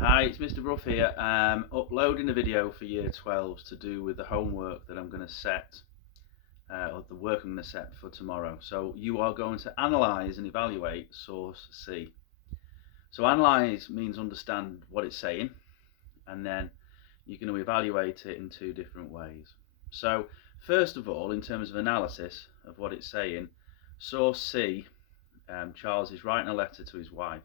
Hi, it's Mr. Brough here. Uploading a video for Year 12s to do with the homework that I'm going to set, or the work I'm going to set for tomorrow. So you are going to analyse and evaluate source C. So analyse means understand what it's saying, and then you're going to evaluate it in two different ways. So first of all, in terms of analysis of what it's saying, source C, Charles is writing a letter to his wife,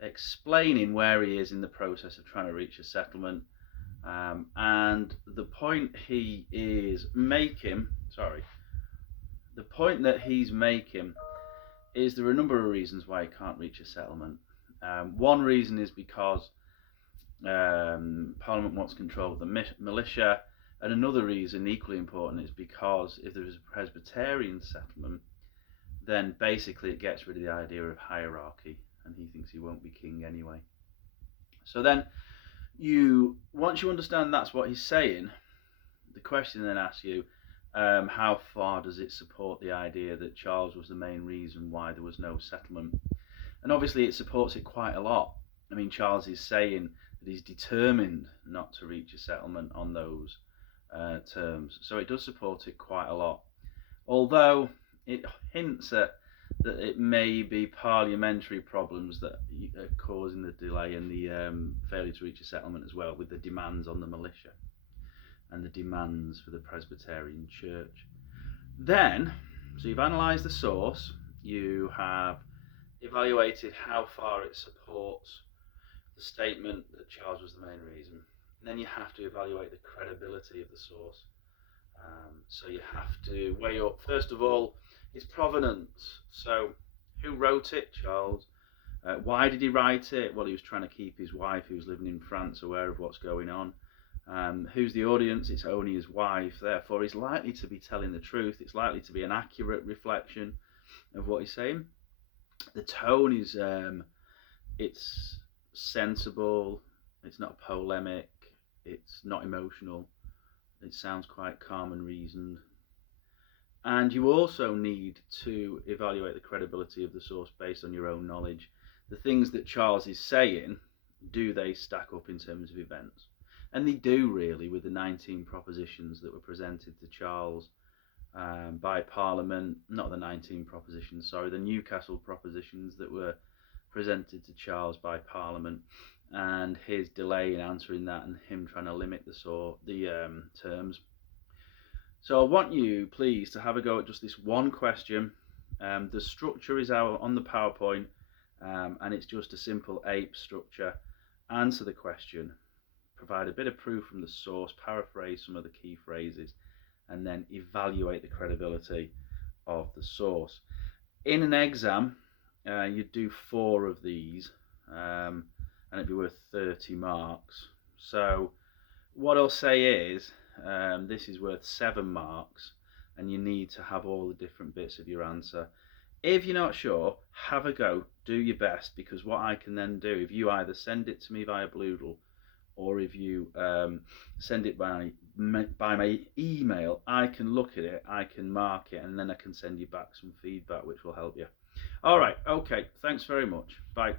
explaining where he is in the process of trying to reach a settlement, and the point he is making, the point that he's making is there are a number of reasons why he can't reach a settlement. One reason is because Parliament wants control of the militia, and another reason, equally important, is because if there is a Presbyterian settlement, then basically it gets rid of the idea of hierarchy, and he thinks he won't be king anyway. So then, once you understand that's what he's saying, the question then asks you, how far does it support the idea that Charles was the main reason why there was no settlement? And obviously it supports it quite a lot. I mean, Charles is saying that he's determined not to reach a settlement on those terms. So it does support it quite a lot. Although it hints at that it may be parliamentary problems that are causing the delay and the failure to reach a settlement as well, with the demands on the militia and the demands for the Presbyterian Church. Then, so you've analysed the source, you have evaluated how far it supports the statement that Charles was the main reason, and then you have to evaluate the credibility of the source. So you have to weigh up, first of all, its provenance. So who wrote it? Charles. Why did he write it? Well, he was trying to keep his wife, who was living in France, aware of what's going on. Who's the audience? It's only his wife. Therefore, he's likely to be telling the truth. It's likely to be an accurate reflection of what he's saying. The tone is it's sensible. It's not polemic. It's not emotional. It sounds quite calm and reasoned. And you also need to evaluate the credibility of the source based on your own knowledge. The things that Charles is saying, do they stack up in terms of events? And they do, really, with the 19 propositions that were presented to Charles by Parliament. Not the 19 propositions, sorry, the Newcastle propositions that were presented to Charles by Parliament, and his delay in answering that, and him trying to limit the terms. So I want you, please, to have a go at just this one question. The structure is out on the PowerPoint, and it's just a simple APE structure. Answer the question, provide a bit of proof from the source, paraphrase some of the key phrases, and then evaluate the credibility of the source. In an exam, you'd do 4 of these, and it'd be worth 30 marks. So what I'll say is, this is worth 7 marks, and you need to have all the different bits of your answer. If you're not sure, have a go, do your best, because what I can then do, if you either send it to me via Bloodle, or if you send it by my email, I can look at it, I can mark it, and then I can send you back some feedback which will help you. Alright, okay, thanks very much. Bye.